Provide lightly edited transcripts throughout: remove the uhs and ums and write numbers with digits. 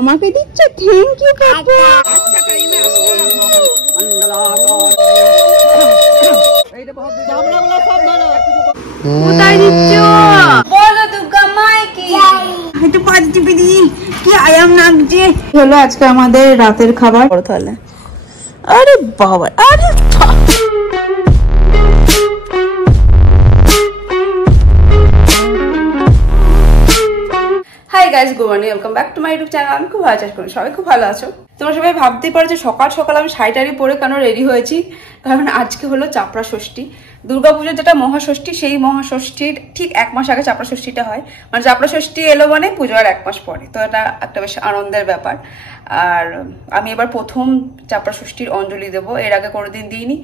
আমাকে দিচ্ছে thank you papa. আচ্ছা টাইমে আসলাম। কোথায় দিচ্ছ? বলো দুর্গা মাইকে একটু পাঁচ টিপি দিই, কি আয়াম লাগছে। হলো আজকে আমাদের রাতের খাবার। তাহলে আরে বাবা, আরে hi guys, good morning, welcome back to my YouTube channel. আমি খুব ভালো আছি, সবাই খুব ভালো আছো। তোমরা সবাই ভাবতেই পারো যে সকাল সকাল আমি শাড়ি পরে কেন রেডি হয়েছি, কারণ আজকে হলো চাপড়া ষষ্ঠী। দুর্গাপুজোর যেটা মহাষষ্ঠী, সেই মহাষষ্ঠীর ঠিক 1 মাস আগে চাপড়া ষষ্ঠীটা হয়। মানে চাপড়া ষষ্ঠী এলো মানে পুজোর 1 মাস পরে, তো এটা একটা বেশ আনন্দের ব্যাপার। আর আমি এবার প্রথম চাপড়া ষষ্ঠীর অঞ্জলি দেবো, এর আগে কোনোদিন দিইনি।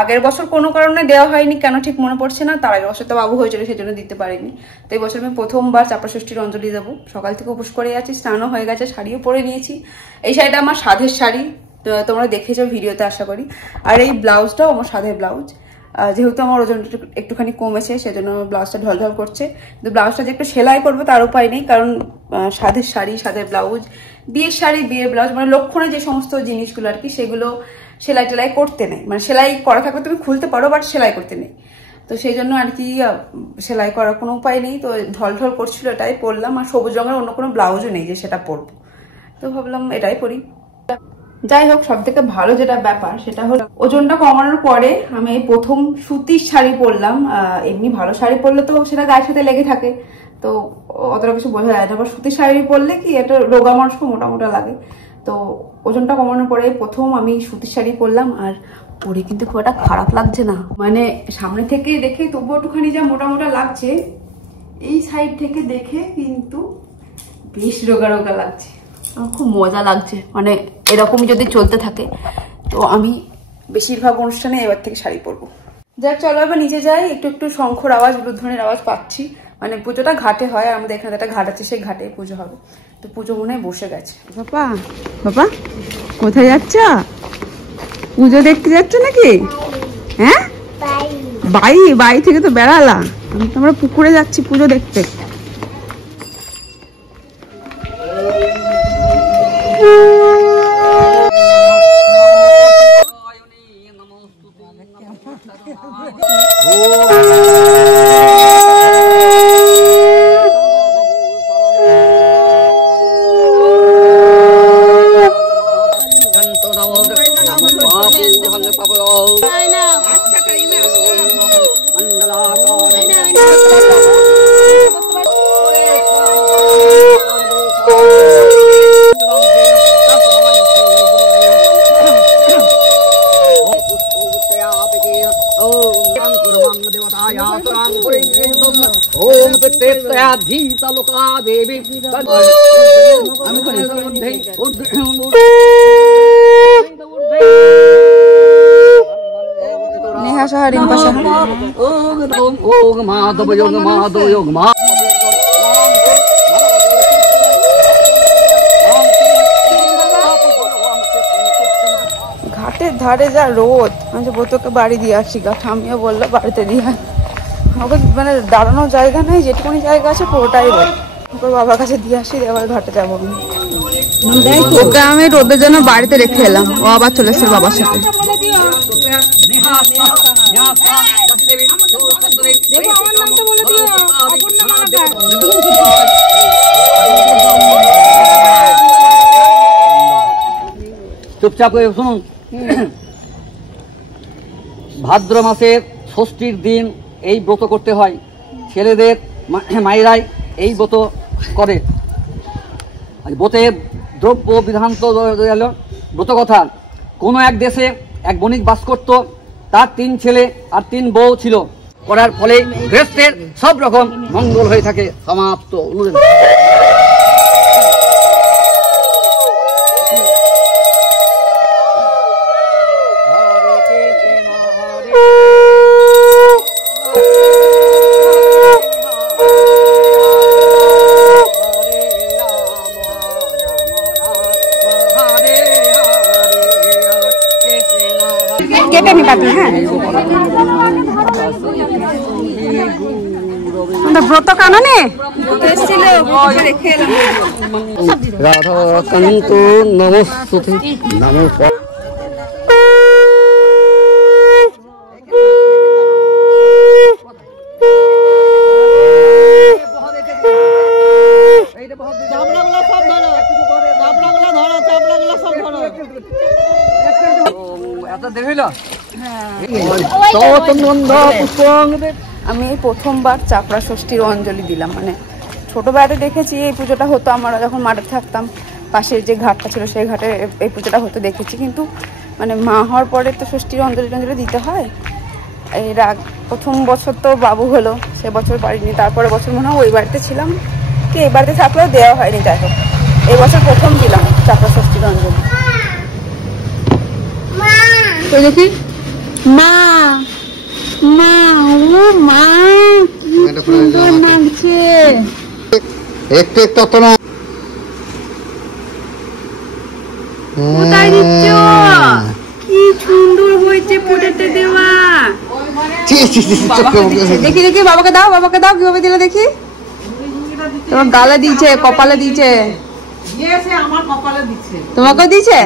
আগের বছর কোনো কারণে দেওয়া হয়নি, কেন ঠিক মনে পড়ছে না। তার আগের বছর তো বাবু হয়েছিল, সেই জন্য দিতে পারিনি। তো এই বছর আমি প্রথমবার চাপড়া ষষ্ঠীর অঞ্জলি দেবো। সকাল থেকে উপোস করে আছি, স্নানও হয়ে গেছে, শাড়িও পরে নিয়েছি। এই শাড়িটা আমার সাধের শাড়ি, তোমরা দেখেছো ভিডিওতে আশা করি। আর এই ব্লাউজটাও আমার সাধের ব্লাউজ। যেহেতু আমার ওজনটা একটুখানি কমেছে, সেজন্য ব্লাউজটা ঢলঢল করছে। কিন্তু ব্লাউজটা যে একটু সেলাই করবো তার উপায় নেই, কারণ সাধের শাড়ি, সাধের ব্লাউজ, বিয়ের শাড়ি, বিয়ের ব্লাউজ, মানে লক্ষণে যে সমস্ত জিনিসগুলো আর কি, সেগুলো সেলাই টেলাই করতে নেই। মানে সেলাই করা থাকলে তুমি খুলতে পারো, বাট সেলাই করতে নেই। তো সেই জন্য আর কি সেলাই করার কোনো উপায় নেই। তো ঢলঢল করছিল, এটাই পরলাম। আর সবুজ রঙের অন্য কোনো ব্লাউজও নেই যে সেটা পরবো, তো ভাবলাম এটাই পরি। যাই হোক, সব থেকে ভালো যেটা ব্যাপার সেটা হলো ওজনটা কমানোর পরে আমি এই প্রথম সুতির শাড়ি পরলাম। এমনি ভালো শাড়ি পরলে তো সেটা গায়ের সাথে লেগে থাকে, তো অতটা কিছু বোঝা যায় না। আবার সুতির শাড়ি পরলে কি একটা রোগা মানুষকে মোটা মোটা লাগে। তো ওজনটা কমানোর পরে প্রথম আমি সুতির শাড়ি পরলাম। আর পরে কিন্তু খুব একটা খারাপ লাগছে না, মানে সামনে থেকে দেখে তবুও একটুখানি যা মোটা মোটা লাগছে, এই সাইড থেকে দেখে কিন্তু বেশ রোগা রোগা লাগছে। আমার খুব মজা লাগছে, মানে এরকমই যদি চলতে থাকে তো আমি বেশিরভাগ অনুষ্ঠানে এবার থেকে শাড়ি পরবো। যাক, চলো এবার নিচে যাই। একটু একটু শঙ্খর আওয়াজ, লুধ্বনির আওয়াজ পাচ্ছি। মানে পুজোটা ঘাটে হয়, আমাদের এখানে একটা ঘাট আছে, সেই ঘাটে পুজো হবে। তো পুজো মনে হয় বসে গেছে। বাবা বাবা কোথায় যাচ্ছ? পুজো দেখতে যাচ্ছ নাকি? হ্যাঁ, বাড়ি থেকে তো বেড়ালা। আমরা পুকুরে যাচ্ছি পুজো দেখতে। नेहा साहा, रिंपा साहा। ঘাটের ধারে যা রোদ, আমি বোতকে বাড়ি দিয়ে আসি গা। ঠামিও বললো বাড়িতে দিয়ে, আমাকে মানে দাঁড়ানোর জায়গা নেই, যেটুকুনি জায়গা আছে পুরোটাই রোদ। ওর বাবার কাছে দিয়ে আসি, আবার ঘাটে যাবো। ওকে আমি রোদের জন্য বাড়িতে রেখে এলাম, ও আবার চলে এসছে বাবার সাথে। চুপচাপ করে শুনুন। ভাদ্র মাসের ষষ্ঠীর দিন এই ব্রত করতে হয়। ছেলেদের মায়েরাই এই ব্রত করে। ব্রতে দ্রব্য বিধান্ত ব্রত কথা। কোনো এক দেশে এক বণিক বাস করত, তার 3 ছেলে আর 3 বউ ছিল। করার ফলে গৃহস্থের সব রকম মঙ্গল হয়ে থাকে। সমাপ্ত। কেটে নিবাতি। হ্যাঁ, ব্রত কাননে রাধাকান্ত নমস্তুতে নমো আমি এই প্রথমবার চাপড়া ষষ্ঠীর অঞ্জলি দিলাম। মানে ছোটবেলাতে দেখেছি এই পুজোটা হতো, আমরা যখন মাঠে থাকতাম পাশের যে ঘাটটা ছিল সেই ঘাটে এই পুজোটা হতো দেখেছি, কিন্তু মানে মা হওয়ার পরে তো ষষ্ঠীর অঞ্জলি টঞ্জলি দিতে হয়। এর প্রথম বছর তো বাবু হলো, সে বছর পারিনি, তারপরে বছর মনে হয় ওই বাড়িতে ছিলাম কি এই বাড়িতে থাকলেও দেওয়া হয়নি। যাই হোক এই বছর প্রথম দিলাম চাপড়া ষষ্ঠীর অঞ্জলি। তো দেখি মা মা ও মা কি সুন্দর লাগছে, একটু একটু তো না কোথায় দিচ্ছ? কি সুন্দর হয়েছে পুজোতে দেওয়া। দেখি দেখি বাবাকে দাও, বাবাকে দাও কিভাবে দিলে দেখি। তোমার গালে দিয়েছে, কপালে দিয়েছে, তোমাকে দিয়েছে?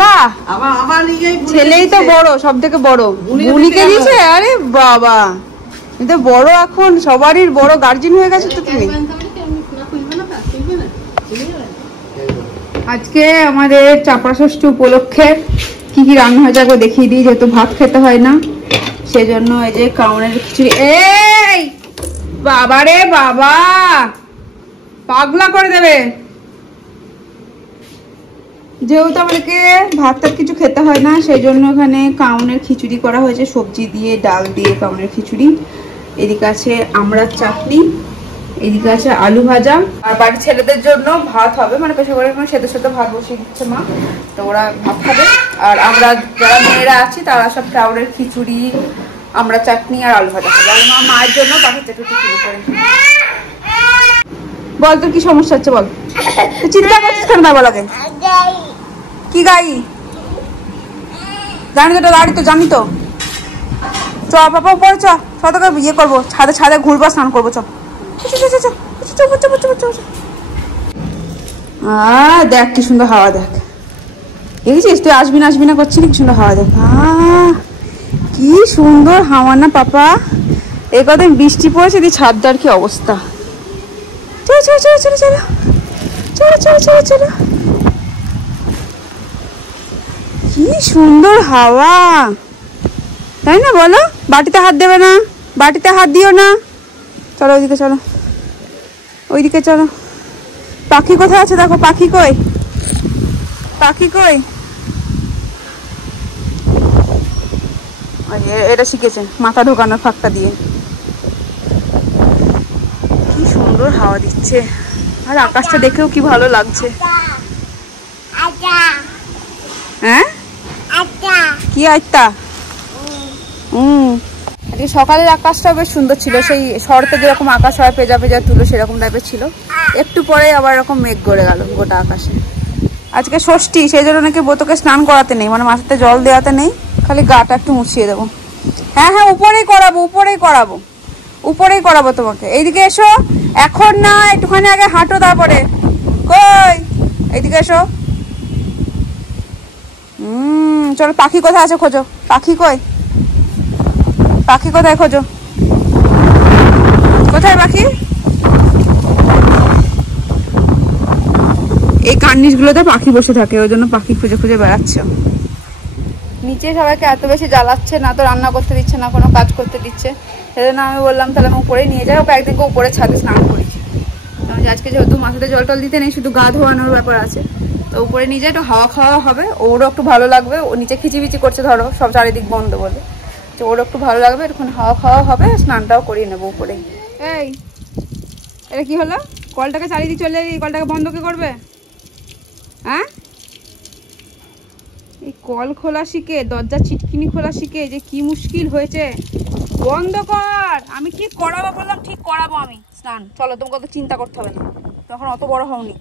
বাহ, ছেলেই তো বড়, সব থেকে বড় বুনিকে দিয়েছে। আরে বাবা, এটা বড়, এখন সবারই বড় গার্জিয়ান হয়ে গেছে তো তুমি। আজকে আমাদের চাপড়া ষষ্ঠী উপলক্ষে কি কি রান্না হয়েছে একবার দেখিয়ে দিই, যেহেতু ভাত খেতে হয় না সেজন্য। এই যে কাউনের খিচুড়ি, এই বাবা রে বাবা, পাগলা করে দেবে। যেহেতু আমাদেরকে ভাত টাত কিছু খেতে হয় না সেই জন্য এখানে কাউনের খিচুড়ি করা হয়েছে, সবজি দিয়ে ডাল দিয়ে কাউনের খিচুড়ি। এদিকে আছে আমড়ার চাটনি, এদিকে আছে আলু ভাজা। আর বাড়ির ছেলেদের জন্য ভাত হবে, মানে পেশা করে সেদের সাথে ভাত বসিয়ে দিচ্ছে মা, তো ওরা ভাত খাবে। আর আমরা যারা মেয়েরা আছি তারা সব কাউনের খিচুড়ি, আমড়া চাটনি আর আলু ভাজা খাবে। আর মা মায়ের জন্য পাখির চাটনি কিনে করে। বল তোর কি সমস্যা হচ্ছে বল, চিন্তা করছিস কেন? বাবা লাগে কি গাই জানি তো, গাড়ি তো জানি তো। চ বাবা উপরে চ, তোকে ইয়ে করবো, ছাদে ছাদে ঘুরবো, স্নান করবো। চ দেখ কি সুন্দর হাওয়া, দেখ দেখেছিস তুই আসবি না আসবি না করছিস, কি সুন্দর হাওয়া দেখ, কি সুন্দর হাওয়া না পাপা। এই কদিন বৃষ্টি পড়েছে, দি ছাদটার কি অবস্থা। চলো চলো চলো চলো চলো চলো চলো চলো চলো, কি সুন্দর হাওয়া, তাই না বলো? বাটিতে হাত দেবে না, বাটিতে হাত দিও না। চলো ওইদিকে চলো, ওইদিকে চলো। পাখি কোথায় আছে দেখো, পাখি কই, পাখি কই? এটা শিখেছে মাথা ঢোকানোর ফাঁকটা দিয়ে। কি সুন্দর হাওয়া দিচ্ছে, আর আকাশটা দেখেও কি ভালো লাগছে। হ্যাঁ কি আইতা? আজকে সকালের আকাশটা বেশ সুন্দর ছিল, সেই শরতে যেরকম আকাশ হয় পেজা পেজা তুলো সেরকম টাইপের ছিল। একটু পরে আবার এরকম মেঘ গড়ে গেল গোটা আকাশে। আজকে ষষ্ঠী, সেই জন্য নাকি ব্রতকে স্নান করাতে নেই, মানে মাথাতে জল দেওয়াতে নেই, খালি গাটা একটু মুছিয়ে দেবো। হ্যাঁ হ্যাঁ উপরেই করাবো, উপরেই করাবো, উপরেই করাবো তোমাকে। এইদিকে এসো, এখন না, একটুখানি আগে হাঁটো তারপরে। কই এইদিকে এসো। চলো, পাখি কোথায় আছে খোঁজো, পাখি কই, পাখি কোথায় খোঁজো, কোথায় পাখি? এই কার্নিশ গুলোতে পাখি বসে থাকে, ওই জন্য পাখি খুঁজে খুঁজে বেড়াচ্ছে। নিচে সবাইকে এত বেশি জ্বালাচ্ছে, না তো রান্না করতে দিচ্ছে না কোনো কাজ করতে দিচ্ছে, সেজন্য আমি বললাম তাহলে আমি উপরে নিয়ে যাই। ওকে একদিনকে উপরে ছাদে স্নান করেছি, আজকে যেহেতু মাথাতে জল টল দিতে নেই, শুধু গা ধোয়ানোর ব্যাপার আছে, তো উপরে নিয়ে যাই, একটু হাওয়া খাওয়া হবে, ওরও একটু ভালো লাগবে। ও নিচে খিচিবিচি করছে ধরো, সব চারিদিক বন্ধ বলে, তো ওরও একটু ভালো লাগবে, এখন হাওয়া খাওয়া হবে, স্নানটাও করিয়ে নেবো উপরে। এই এটা কি হলো? কলটাকে চারিদিকে চলে এলি, কলটাকে বন্ধ কে করবে? হ্যাঁ, এই কল খোলা শিখে, দরজা ছিটকিনি খোলা শিখে যে কি মুশকিল হয়েছে। বন্ধ কর, আমি ঠিক করাবো বললাম, ঠিক করাবো আমি স্নান। চলো, তোমাকে অত চিন্তা করতে হবে না, তখন অত বড় হওনি।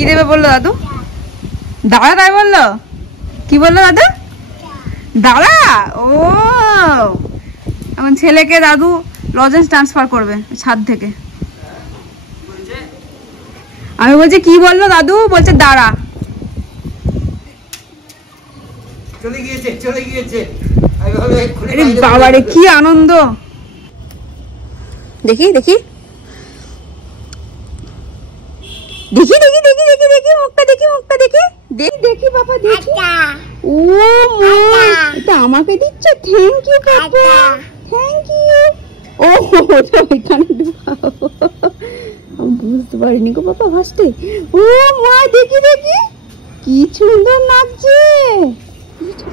কি দেবে বললো দাদু? দাঁড়া তাই বললো? কি বললো দাদু? দাঁড়া। ও এখন ছেলেকে দাদু লজেন্স ট্রান্সফার করবে ছাদ থেকে। আমি বলছি কি বললো দাদু? বলছে দাঁড়া। চলে গিয়েছে। বাবারে কি আনন্দ। দেখি দেখি দেখি দেখি দেখি দেখি দেখি মুখটা দেখি মুখটা দেখি দেখি দেখি বাবা দেখি। ও মা এটা আমাকে দিচ্ছে। থ্যাংক ইউ বাবা, থ্যাংক ইউ। ও ওটা ওইখানে আমি বুঝতে পারিনি গো বাবা ফার্স্টে। ও মা দেখি দেখি কি সুন্দর লাগছে।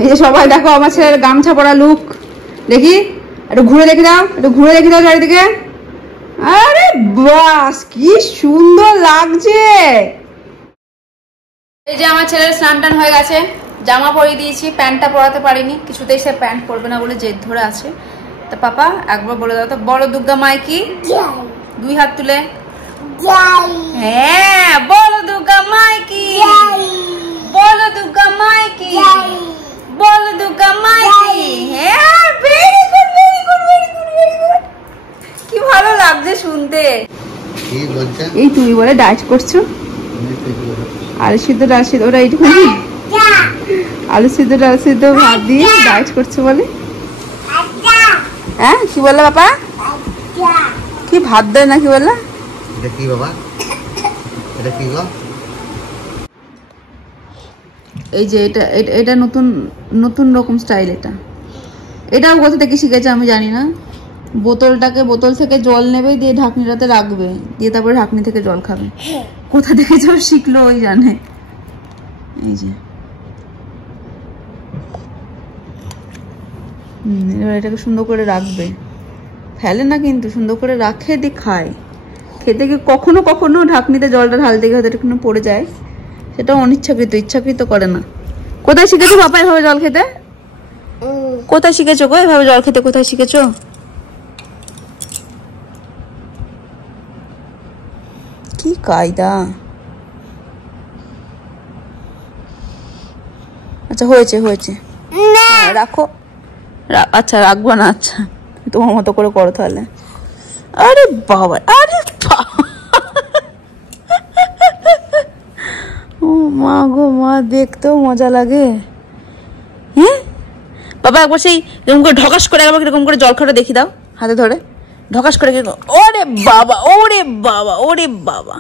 এই যে সবাই দেখো আমার ছেলের গামছা পরা লুক। দেখি একটু ঘুরে দেখে দাও, একটু ঘুরে দেখে দাও চারিদিকে। আরে বাস কি সুন্দর লাগছে। এই যে আমার ছেলের স্নান টান হয়ে গেছে, জামা পরিয়ে দিয়েছি, প্যান্টটা পরাতে পারিনি, কিছুতেই সে প্যান্ট পরবে না বলে জেদ ধরে আছে। তা পাপা একবার বলে দাও তো, বলো দুর্গা মাই কি? দুই হাত তুলে হ্যাঁ বলো দুর্গা মাই কি, বলো দুর্গা মাই কি, বলো দুর্গা মাই কি। হ্যাঁ very good very good very good very good. কি ভালো লাগছে শুনতে। কি বলছে? এই তুমি বলে ডায়েট করছো? আলু সিদ্ধ ডাল সিদ্ধ ওরা এইটুকুনি, আলু সিদ্ধ ডাল সিদ্ধ ভাত দিয়ে ডায়েট করছো বলে। হ্যাঁ কি বললো বাবা? কি ভাত দেয় না কি বললো? এটা কি বাবা? এটা কি গো? এই যে এটা এটা নতুন নতুন রকম স্টাইল। এটাও কোথা থেকে শিখেছে আমি জানি না। বোতলটাকে বোতল থেকে জল নেবে, দিয়ে ঢাকনিটাতে রাখবে, দিয়ে তারপরে ঢাকনি থেকে জল খাবে। কোথা থেকে জল শিখলো ওই জানে। এই যে এবার এটাকে সুন্দর করে রাখবে, ফেলে না কিন্তু সুন্দর করে রাখে দিয়ে খায়। খেতে গিয়ে কখনো কখনো ঢাকনিতে জলটা ঢালতে গিয়ে হয়তো একটু পড়ে যায়, সেটা অনিচ্ছাকৃত, ইচ্ছাকৃত করে না। কোথায় শিখেছো বাবা এভাবে জল খেতে? কোথায় শিখেছো গো এভাবে জল খেতে? কোথায় শিখেছো? কি কায়দা। আচ্ছা হয়েছে হয়েছে, রাখো। আচ্ছা রাখবো না, আচ্ছা তোমার মতো করে করো তাহলে। আরে বাবা, আরে ও মা গো মা, দেখতেও মজা লাগে। হ্যাঁ বাবা একবার সেই এরকম করে ঢকাস করে একবার এরকম করে জল খাওয়াটা দেখি দাও, হাতে ধরে ঢকাস করে। ওরে বাবা ওরে বাবা ওরে বাবা,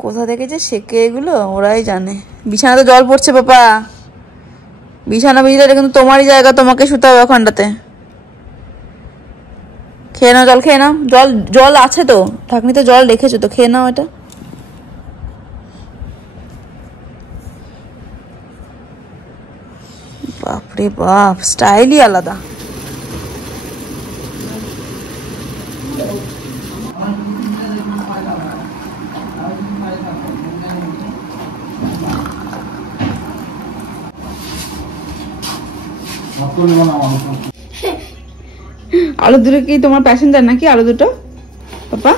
কোথা থেকে যে শেখে এগুলো ওরাই জানে। বিছানাতে জল পড়ছে বাবা, বিছানা ভিজলে এটা কিন্তু তোমারই জায়গা, তোমাকে শুতে হবে ওখানটাতে। খেয়ে নাও জল, খেয়ে নাও জল, জল আছে তো ঢাকনিতে, জল রেখেছো তো, খেয়ে নাও এটা। বাপরে বাপ, স্টাইলই আলাদা। আলু দুটো কি তোমার প্যাসেঞ্জার নাকি? আলু দুটো পাপা,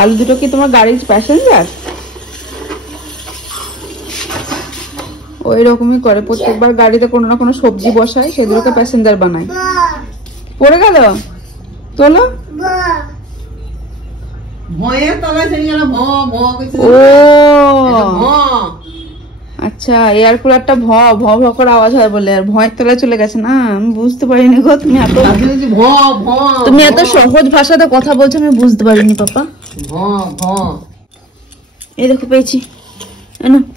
আলু দুটো কি তোমার গাড়ির প্যাসেঞ্জার? ওই রকমই করে, প্রত্যেকবার গাড়িতে কোনো না কোনো সবজি বসায়, সেগুলোকে প্যাসেঞ্জার বানায়। পড়ে গেল তোলো। ও আচ্ছা, এয়ার কুলারটা ভ ভ ভ করে আওয়াজ হয় বলে, আর ভয়ের তলায় চলে গেছে না। আমি বুঝতে পারিনি গো, তুমি এত সহজ ভাষাতে কথা বলছো, আমি বুঝতে পারিনি পাপা। এই দেখো পেয়েছি,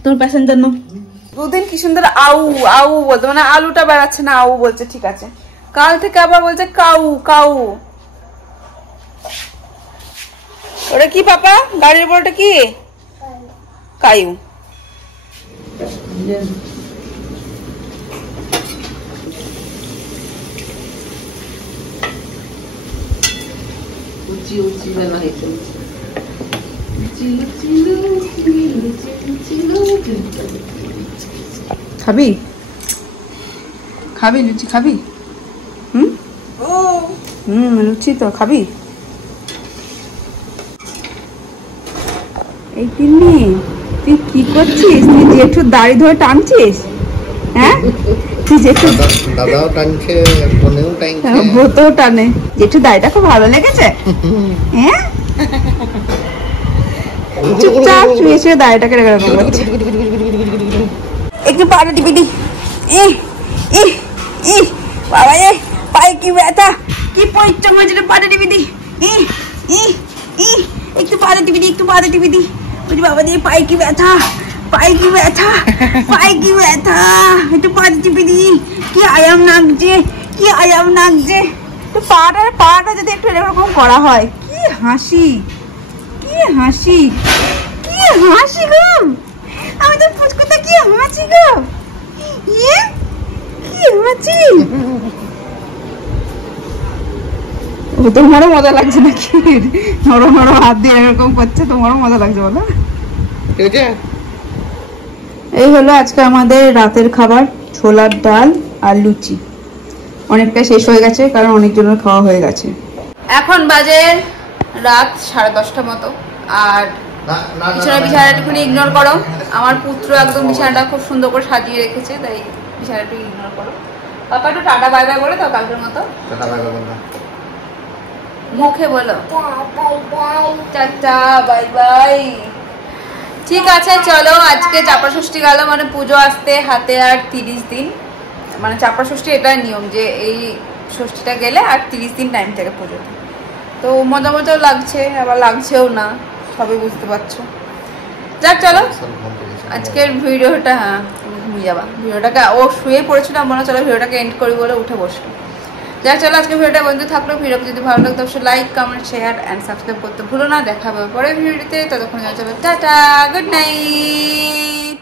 তোমার প্যাসেঞ্জার নাও। দুদিন কি সুন্দর আউ আউ বলতো, মানে আলুটা বেড়াচ্ছে না আউ বলছে, ঠিক আছে। কাল থেকে আবার বলছে কাউ কাউ। ওটা কি পাপা? গাড়ির বলটা কি? কায়ু। খাবি খাবি লুচি খাবি? লুচি তো খাবি। এই তিন্নি তুই কি করছিস? তুই জেঠুর দাড়ি ধরে টানছিস? হ্যাঁ তুই জেঠু দাদাও টানছে, বোনেও টানছে, ব্রতও টানে। জেঠু দাড়িটা খুব ভালো লেগেছে? হ্যাঁ চুপচাপ শুয়ে শুয়ে দাড়িটাকে এরকম করছে। একটু পাটা টিপে দি। বাবা এ পায়ে কি ব্যথা, কি পরিশ্রম হয়েছে, পাটা টিপে দি। একটু পাটা টিপে দি, একটু পাটা টিপে দি। বলছি বাবা দিয়ে পায়ে কি ব্যথা, পায়ে কি ব্যথা, পায়ে কি ব্যথা, একটু পাটা টিপে দি। কি আরাম লাগছে, কি আরাম লাগছে। তো পাটা যদি একটু এরকম করা হয়, কি হাসি, কি হাসি, কি হাসি গো। আমি তো ফুচকুতে কি হাসি গো, কি হাসি। ও তোমারও মজা লাগছে নাকি? নরম নরম হাত দিয়ে এরকম করছে, তোমারও মজা লাগছে বলো? এই হলো আজকে আমাদের রাতের খাবার, ছোলার ডাল আর লুচি। অনেকটা শেষ হয়ে গেছে কারণ অনেকজনের খাওয়া হয়ে গেছে। এখন বাজে রাত 10:30 মতো। আর বিছানাটা একটুখানি ইগনোর করো। আমার পুত্র একদম বিছানাটা খুব সুন্দর করে সাজিয়ে রেখেছে, তাই বিছানাটা ইগনোর করো। পাপা একটু টাটা বাই বাই বলে দাও কালকের মতো। মুখে বলো টাটা বাই বাই। ঠিক আছে চলো, আজকে চাপড়া ষষ্ঠী গেল, মানে পুজো আসতে হাতে আর 30 দিন। মানে চাপড়া ষষ্ঠী এটা নিয়ম যে এই ষষ্ঠীটা গেলে আর 30 দিন টাইম থাকে পুজোতে। তো মজা মজাও লাগছে, আবার লাগছেও না, সবই বুঝতে পারছো। যাক চলো আজকের ভিডিওটা, হ্যাঁ তুমি ঘুমিয়ে যাবা, ভিডিওটাকে ও শুয়ে পড়েছিল, মনে চলো ভিডিওটাকে এন্ড করি বলে উঠে বসলো। যাক চলো আজকে ভিডিওটা বন্ধু থাকলো। ভিডিওটা যদি ভালো লাগতো অবশ্যই like comment share and subscribe করতে ভুলো না। দেখা হবে পরের ভিডিওতে, ততক্ষণ যাবে টাটা, গুড নাইট।